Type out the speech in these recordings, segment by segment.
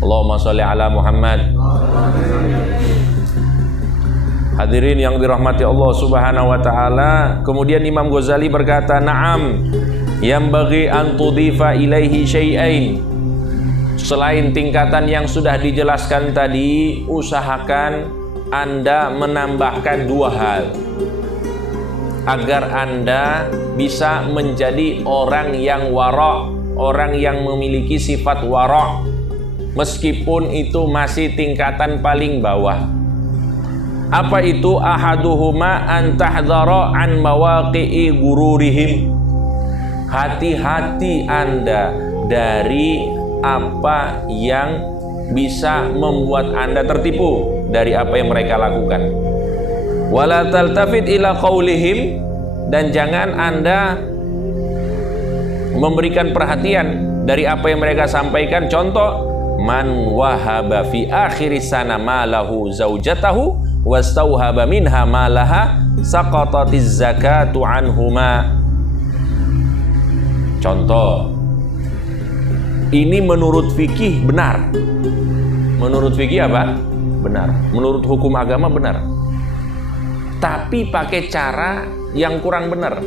Allahumma sholli ala Muhammad. Hadirin yang dirahmati Allah Subhanahu wa taala, kemudian Imam Ghazali berkata, "Na'am, yanbaghi an tudhifa ilaihi syai'ain." Selain tingkatan yang sudah dijelaskan tadi, usahakan Anda menambahkan dua hal agar Anda bisa menjadi orang yang wara', orang yang memiliki sifat wara', meskipun itu masih tingkatan paling bawah. Apa itu? Ahaduhuma an tahdhara an mawaqi'i gururihim. Hati-hati Anda dari apa yang bisa membuat Anda tertipu dari apa yang mereka lakukan. Wala taltafit ila qaulihim, dan jangan Anda memberikan perhatian dari apa yang mereka sampaikan. Contoh, man wahaba fi akhir sana malahu zaujatahu wastauhaba minha malaha saqatatiz zakatu anhuma. Contoh, ini menurut fikih benar. Menurut fikih apa? Benar. Menurut hukum agama benar. Tapi pakai cara yang kurang benar.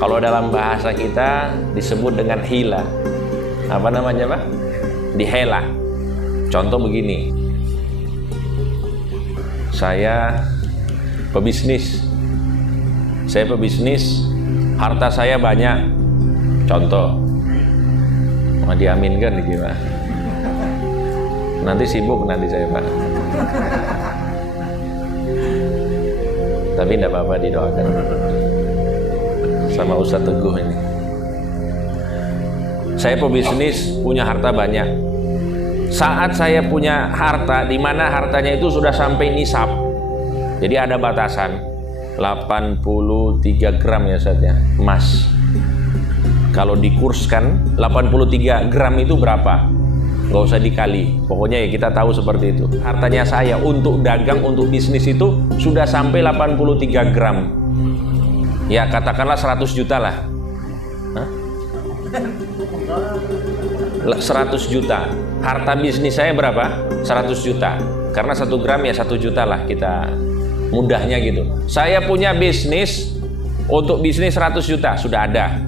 Kalau dalam bahasa kita disebut dengan hila. Apa namanya, Pak? Dihela. Contoh begini. Saya pebisnis. Harta saya banyak. Contoh. Mau diaminkan gimana? Nanti sibuk nanti saya, Pak. Tapi tidak apa-apa, didoakan sama Ustadz Teguh ini. Saya pebisnis, punya harta banyak. Saat saya punya harta, di mana hartanya itu sudah sampai nisab. Jadi ada batasan 83 gram ya Ustadz ya, emas. Kalau dikurskan 83 gram itu berapa? Nggak usah dikali, pokoknya ya kita tahu seperti itu. Hartanya saya untuk dagang, untuk bisnis itu sudah sampai 83 gram. Ya katakanlah 100 juta lah. Hah? 100 juta. Harta bisnis saya berapa? 100 juta. Karena 1 gram ya 1 juta lah, kita mudahnya gitu. Saya punya bisnis, untuk bisnis 100 juta sudah ada.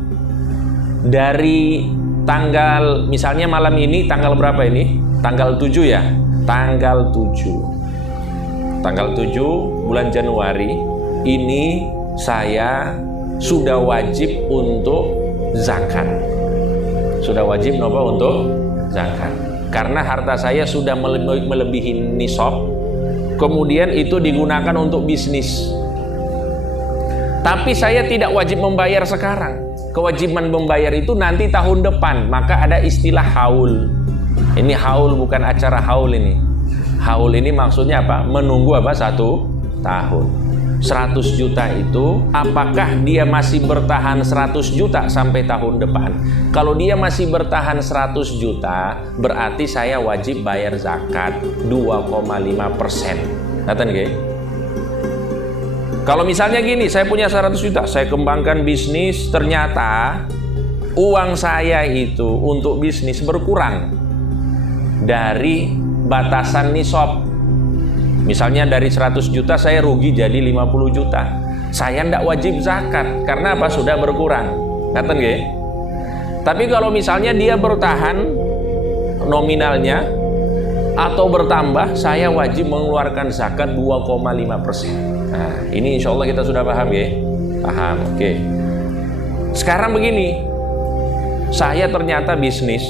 Dari tanggal, misalnya malam ini tanggal berapa ini? Tanggal 7 ya? Tanggal 7 bulan Januari ini saya sudah wajib untuk zakat. Sudah wajib nopo untuk zakat. Karena harta saya sudah melebihi nisab. Kemudian itu digunakan untuk bisnis. Tapi saya tidak wajib membayar sekarang. Kewajiban membayar itu nanti tahun depan. Maka ada istilah haul. Ini haul, bukan acara haul ini. Haul ini maksudnya apa? Menunggu apa? 1 tahun. 100 juta itu, apakah dia masih bertahan 100 juta sampai tahun depan? Kalau dia masih bertahan 100 juta, berarti saya wajib bayar zakat 2,5%. Ngerti nggih? Kalau misalnya gini, saya punya 100 juta, saya kembangkan bisnis, ternyata uang saya itu untuk bisnis berkurang dari batasan nisab. Misalnya dari 100 juta saya rugi jadi 50 juta. Saya tidak wajib zakat, karena apa? Sudah berkurang. Ngerti nggih? Tapi kalau misalnya dia bertahan nominalnya atau bertambah, saya wajib mengeluarkan zakat 2,5%. Nah, ini insya Allah kita sudah paham ya? Paham, oke. Sekarang begini, saya ternyata bisnis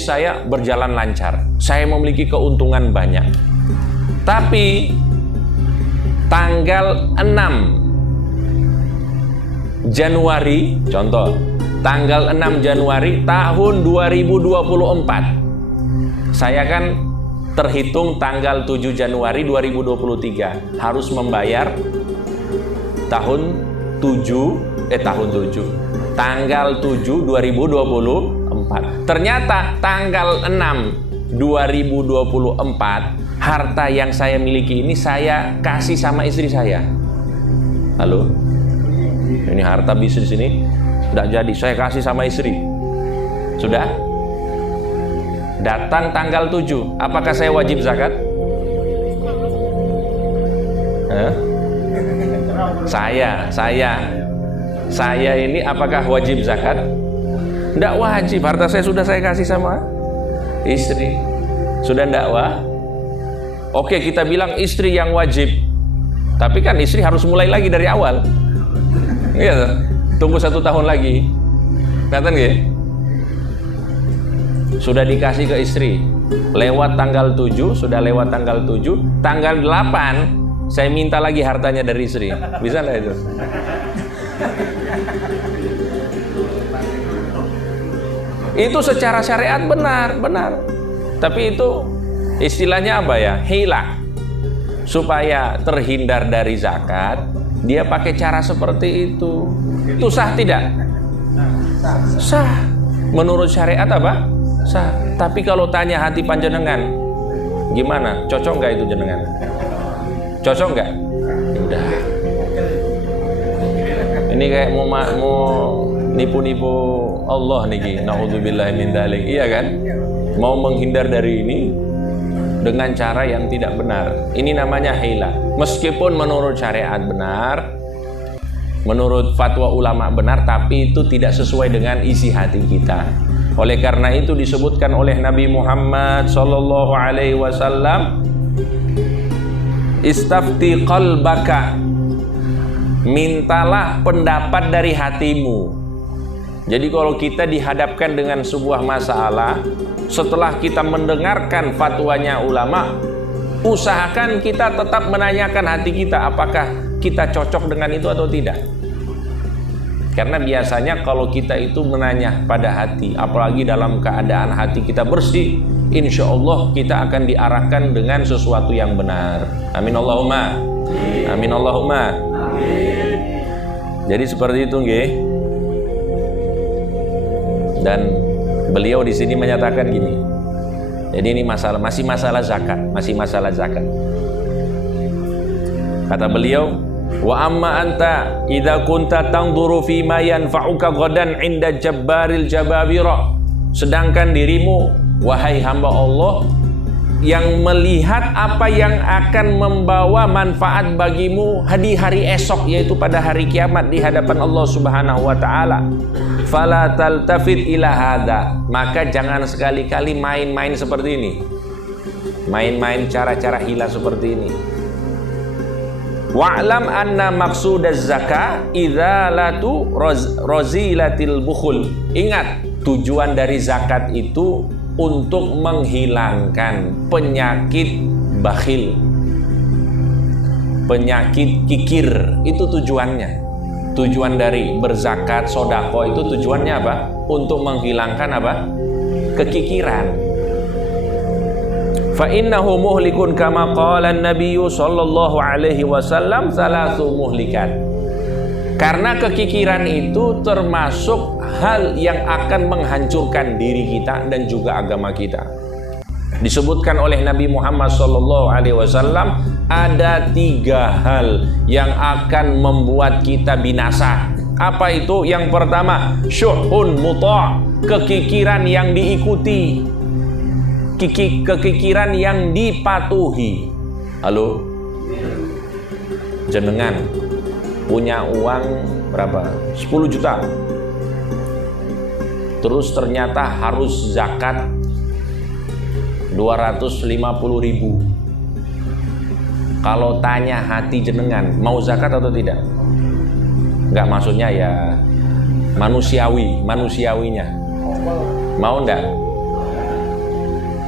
saya berjalan lancar. Saya memiliki keuntungan banyak. Tapi tanggal 6 Januari, contoh, tanggal 6 Januari tahun 2024, saya kan terhitung tanggal 7 Januari 2023 harus membayar tanggal 7 2024. Ternyata tanggal 6 2024 harta yang saya miliki ini saya kasih sama istri saya. Halo, ini harta bisnis ini tidak jadi, saya kasih sama istri. Sudah? Datang tanggal 7, apakah saya wajib zakat? Saya ini apakah wajib zakat? Tidak wajib, harta saya sudah saya kasih sama istri. Sudah dakwah. Oke, kita bilang istri yang wajib. Tapi kan istri harus mulai lagi dari awal. Iya, tunggu 1 tahun lagi. Kelihatan nggak? Sudah dikasih ke istri. Lewat tanggal 7, sudah lewat tanggal 7, tanggal 8 saya minta lagi hartanya dari istri. Bisa nggak itu? Itu secara syariat benar. Tapi itu istilahnya apa ya? Hilah. Supaya terhindar dari zakat, dia pakai cara seperti itu. Itu sah tidak? Sah. Menurut syariat apa? Sah. Tapi kalau tanya hati panjenengan, gimana? Cocok nggak itu jenengan? Cocok nggak? Udah. Ini kayak mau nipu-nipu Allah nih, naudzubillahi min dzalik. Iya kan? Mau menghindar dari ini dengan cara yang tidak benar. Ini namanya hila. Meskipun menurut syariat benar, menurut fatwa ulama benar, tapi itu tidak sesuai dengan isi hati kita. Oleh karena itu disebutkan oleh Nabi Muhammad sallallahu alaihi wasallam, istafti qalbaka, mintalah pendapat dari hatimu. Jadi kalau kita dihadapkan dengan sebuah masalah, setelah kita mendengarkan fatwanya ulama, usahakan kita tetap menanyakan hati kita, apakah kita cocok dengan itu atau tidak. Karena biasanya kalau kita itu menanya pada hati, apalagi dalam keadaan hati kita bersih, insya Allah kita akan diarahkan dengan sesuatu yang benar. Amin Allahumma. Amin Allahumma. Jadi seperti itu nggih. Dan beliau di sini menyatakan gini. Jadi ini masih masalah zakat. Kata beliau, wa amma anta idza kunta tanzuru fi ma yanfa'uka ghadan 'inda jabbaril jababira. Sedangkan dirimu, wahai hamba Allah, yang melihat apa yang akan membawa manfaat bagimu di hari esok, yaitu pada hari kiamat di hadapan Allah Subhanahu wa taala. Fala taltafit ila hadza, maka jangan sekali-kali main-main seperti ini. Main-main cara-cara hila seperti ini. Wa'lam anna maqsudaz zakah idzalatu razilatil bukhul. Ingat, tujuan dari zakat itu untuk menghilangkan penyakit bakhil, penyakit kikir. Itu tujuannya. Tujuan dari berzakat, sodako itu tujuannya apa? Untuk menghilangkan apa? Kekikiran. Fa innahu muhlikun kama qala an-nabiy sallallahu alaihi wasallam salasu muhlikat. Karena kekikiran itu termasuk hal yang akan menghancurkan diri kita dan juga agama kita. Disebutkan oleh Nabi Muhammad SAW, ada 3 hal yang akan membuat kita binasa. Apa itu? Yang pertama, syuhun muta', kekikiran yang diikuti, kekikiran yang dipatuhi. Halo? Jenengan punya uang berapa? 10 juta. Terus ternyata harus zakat 250.000. Kalau tanya hati jenengan, mau zakat atau tidak? Enggak, maksudnya ya manusiawinya. Mau enggak?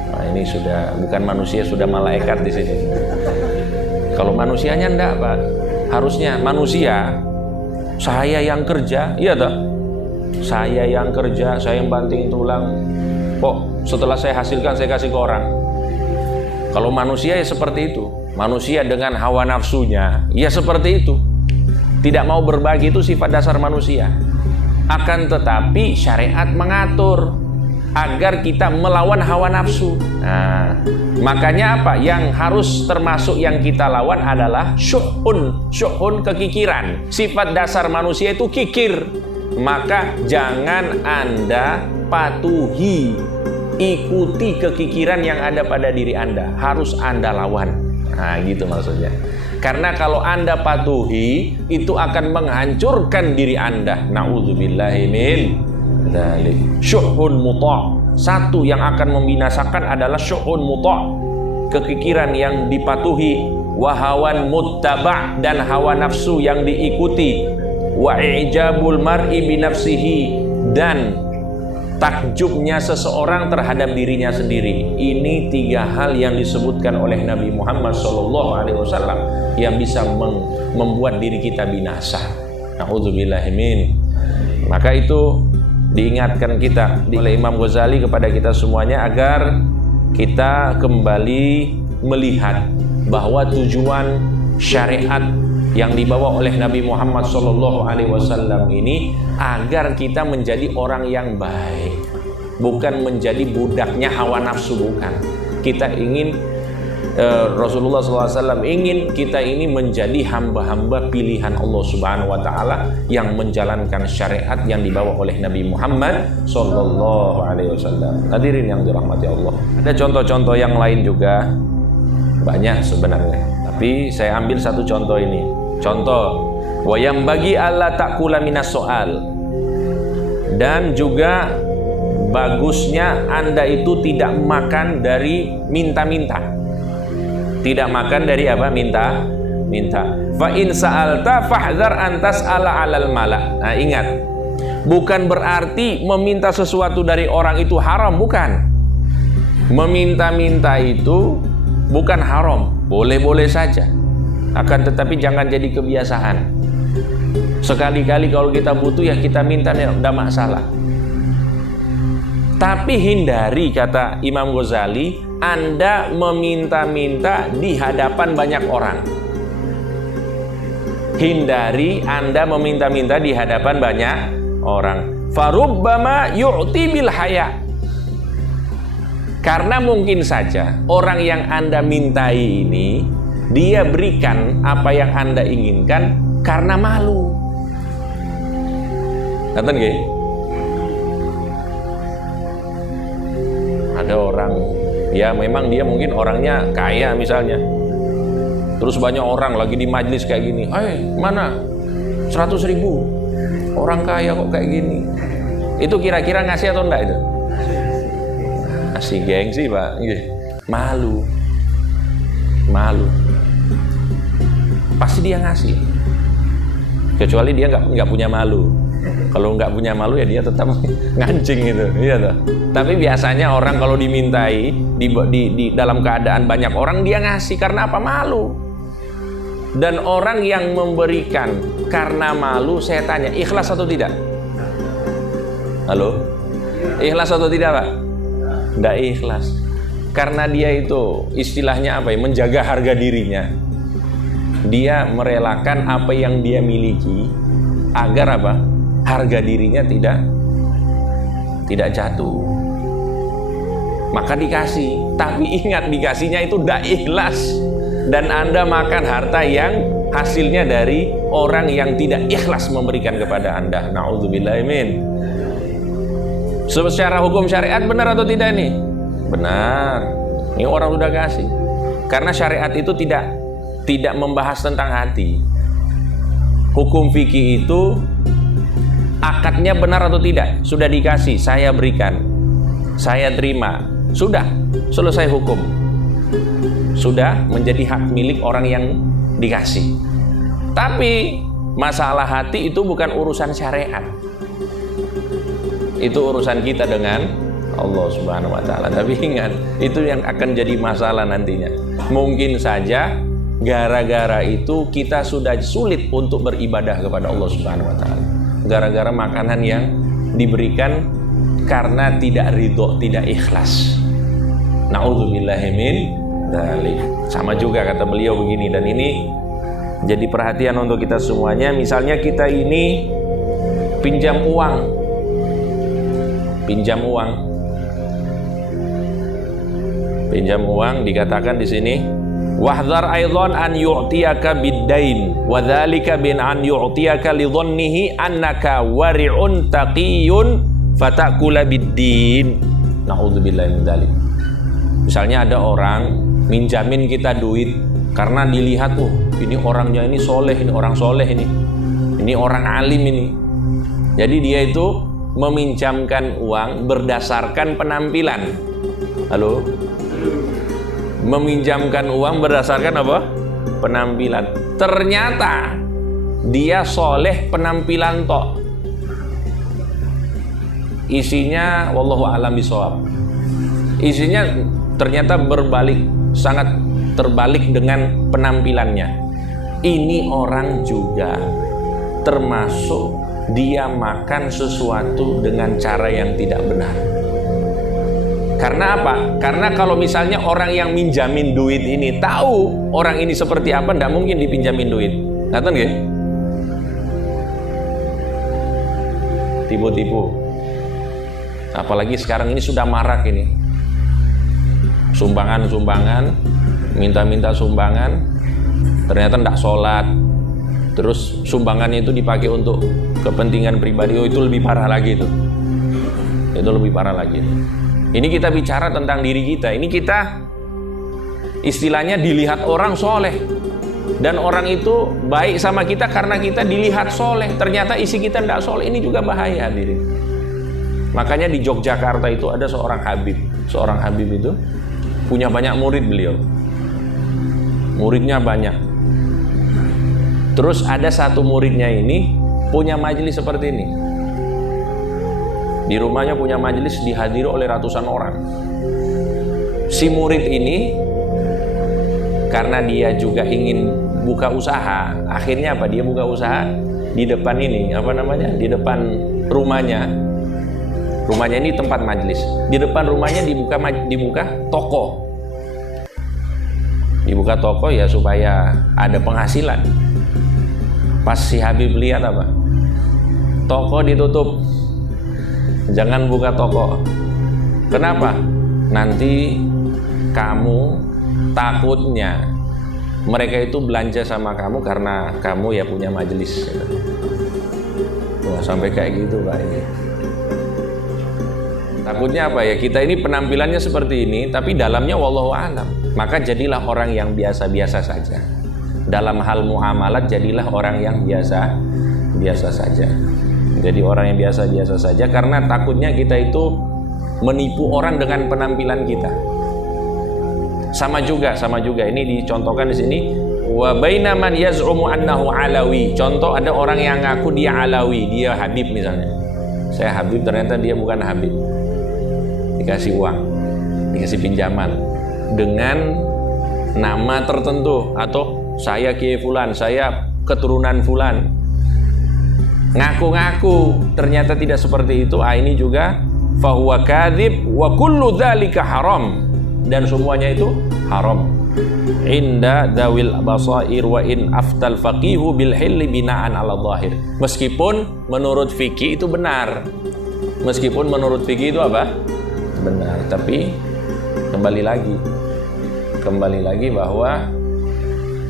Nah, ini sudah bukan manusia, sudah malaikat di sini. Kalau manusianya enggak, Pak. Harusnya manusia, saya yang kerja, iya toh? Saya yang kerja, saya yang banting tulang. Kok setelah saya hasilkan saya kasih ke orang? Kalau manusia ya seperti itu. Manusia dengan hawa nafsunya ya seperti itu. Tidak mau berbagi itu sifat dasar manusia. Akan tetapi syariat mengatur agar kita melawan hawa nafsu. Nah, makanya apa? Yang harus termasuk yang kita lawan adalah syuhun, kekikiran. Sifat dasar manusia itu kikir. Maka jangan Anda patuhi ikuti kekikiran yang ada pada diri Anda, harus Anda lawan. Nah, gitu maksudnya. Karena kalau Anda patuhi, itu akan menghancurkan diri Anda. Na'udzubillahi min dzalik. Syuhun muta'. Satu yang akan membinasakan adalah syuhun muta', kekikiran yang dipatuhi, wa hawan muttaba', dan hawa nafsu yang diikuti, wa i'jabul mar'i bi nafsihi, dan takjubnya seseorang terhadap dirinya sendiri. Ini 3 hal yang disebutkan oleh Nabi Muhammad SAW yang bisa membuat diri kita binasa. Na'udzubillahi min. Maka itu diingatkan kita oleh Imam Ghazali kepada kita semuanya agar kita kembali melihat bahwa tujuan syariat yang dibawa oleh Nabi Muhammad SAW ini agar kita menjadi orang yang baik, bukan menjadi budaknya hawa nafsu, bukan. Kita ingin Rasulullah SAW ingin kita ini menjadi hamba-hamba pilihan Allah Subhanahu wa Ta'ala yang menjalankan syariat yang dibawa oleh Nabi Muhammad SAW. Hadirin yang dirahmati Allah, ada contoh-contoh yang lain juga banyak sebenarnya, tapi saya ambil satu contoh ini. Contoh, wa yang bagi alla ta'kula minas soal, dan juga bagusnya Anda itu tidak makan dari minta-minta. Tidak makan dari apa? Minta. Fa in sa'alta fahdzar an tas'ala 'alal mala. Nah, ingat, bukan berarti meminta sesuatu dari orang itu haram, bukan. Meminta-minta itu bukan haram, boleh-boleh saja. Akan tetapi jangan jadi kebiasaan. Sekali-kali kalau kita butuh ya kita minta, tidak masalah. Tapi hindari, kata Imam Ghazali, Anda meminta-minta di hadapan banyak orang. Hindari Anda meminta-minta di hadapan banyak orang. Farubbama yu'ti bil haya. Karena mungkin saja orang yang Anda mintai ini, dia berikan apa yang Anda inginkan karena malu. Ngerti nggih? Ada orang, ya memang dia mungkin orangnya kaya misalnya, terus banyak orang lagi di majelis kayak gini, mana 100.000, orang kaya kok kayak gini. Itu kira-kira ngasih atau enggak itu? Ngasih, gengsi Pak. Malu pasti dia ngasih, kecuali dia nggak punya malu. Kalau nggak punya malu ya dia tetap ngancing gitu, iya toh. Tapi biasanya orang kalau dimintai di dalam keadaan banyak orang, dia ngasih karena apa? Malu. Dan orang yang memberikan karena malu, saya tanya, ikhlas atau tidak? Halo? Ikhlas atau tidak, Pak? Nggak ikhlas. Karena dia itu istilahnya apa ya? Menjaga harga dirinya. Dia merelakan apa yang dia miliki agar apa? Harga dirinya tidak jatuh. Maka dikasih, tapi ingat dikasihnya itu tidak ikhlas, dan Anda makan harta yang hasilnya dari orang yang tidak ikhlas memberikan kepada Anda. Na'udzubillahi min. Secara hukum syariat benar atau tidak ini? Benar. Ini orang sudah kasih. Karena syariat itu tidak membahas tentang hati. Hukum fikih itu akadnya benar atau tidak, sudah dikasih, saya berikan, saya terima, sudah selesai hukum, sudah menjadi hak milik orang yang dikasih. Tapi masalah hati itu bukan urusan syariat, itu urusan kita dengan Allah Subhanahu wa Ta'ala. Tapi ingat, itu yang akan jadi masalah nantinya. Mungkin saja gara-gara itu kita sudah sulit untuk beribadah kepada Allah Subhanahu wa Ta'ala, gara-gara makanan yang diberikan karena tidak ridho, tidak ikhlas. Na'udzubillahi min dzalik. Sama juga kata beliau begini, dan ini jadi perhatian untuk kita semuanya. Misalnya kita ini pinjam uang, dikatakan di sini, wahdhar aidan an yu'tiyaka bid-dain wa dzalika bin an yu'tiyaka li dhannihi annaka wari'un taqiyun fatakula bid-din. Na'udzubillahi min dzalik. Misalnya ada orang minjamin kita duit karena dilihat, ini orangnya ini soleh, ini orang soleh ini orang alim ini. Jadi dia itu meminjamkan uang berdasarkan penampilan. Halo? Meminjamkan uang berdasarkan apa? Penampilan. Ternyata dia soleh penampilan tok. Isinya wallahu a'lam bishawab. Isinya ternyata berbalik, sangat terbalik dengan penampilannya. Ini orang juga termasuk dia makan sesuatu dengan cara yang tidak benar. Karena apa? Karena kalau misalnya orang yang minjamin duit ini tahu orang ini seperti apa, tidak mungkin dipinjamin duit. Ngerti nggak? Tipu-tipu. Apalagi sekarang ini sudah marak ini. Sumbangan-sumbangan, minta-minta sumbangan, ternyata tidak sholat. Terus sumbangannya itu dipakai untuk kepentingan pribadi. Itu lebih parah lagi itu. Itu lebih parah lagi. Ini kita bicara tentang diri kita. Ini kita istilahnya dilihat orang soleh. Dan orang itu baik sama kita karena kita dilihat soleh. Ternyata isi kita tidak soleh. Ini juga bahaya diri. Makanya di Yogyakarta itu ada seorang Habib. Seorang Habib itu punya banyak murid beliau. Muridnya banyak. Terus ada satu muridnya ini punya majelis seperti ini. Di rumahnya punya majelis dihadiri oleh ratusan orang. Si murid ini karena dia juga ingin buka usaha, akhirnya apa? Dia buka usaha di depan ini, apa namanya? Di depan rumahnya. Rumahnya ini tempat majelis. Di depan rumahnya dibuka toko. Dibuka toko ya supaya ada penghasilan. Pas si Habib lihat apa? Toko ditutup. Jangan buka toko. Kenapa? Nanti kamu takutnya mereka itu belanja sama kamu karena kamu ya punya majelis. Wah, sampai kayak gitu Pak ini. Takutnya apa ya? Kita ini penampilannya seperti ini, tapi dalamnya wallahu a'lam. Maka jadilah orang yang biasa-biasa saja. Dalam hal muamalat jadilah orang yang biasa saja. Jadi orang yang biasa-biasa saja karena takutnya kita itu menipu orang dengan penampilan kita. Sama juga ini dicontohkan di sini wa baina man yaz'umu annahu alawi. Contoh ada orang yang ngaku dia alawi, dia Habib misalnya. Saya Habib, ternyata dia bukan Habib. Dikasih uang, dikasih pinjaman dengan nama tertentu atau saya Kiai Fulan, saya keturunan Fulan. Ngaku-ngaku ternyata tidak seperti itu. Ini juga fahuwa kadzib wa kullu dzalika haram, dan semuanya itu haram. Inda dzawil basair wa in aftal faqihu bil hilli binaan ala zahir. Meskipun menurut fikih itu benar. Meskipun menurut fikih itu apa? Benar, tapi kembali lagi bahwa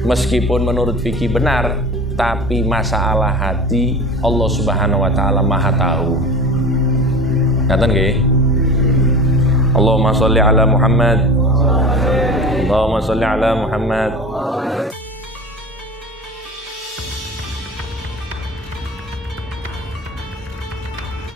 meskipun menurut fikih benar, tapi masalah hati Allah Subhanahu wa taala Maha tahu. Ngaten nggih? Allahumma sholli ala Muhammad. Allahumma sholli ala Muhammad.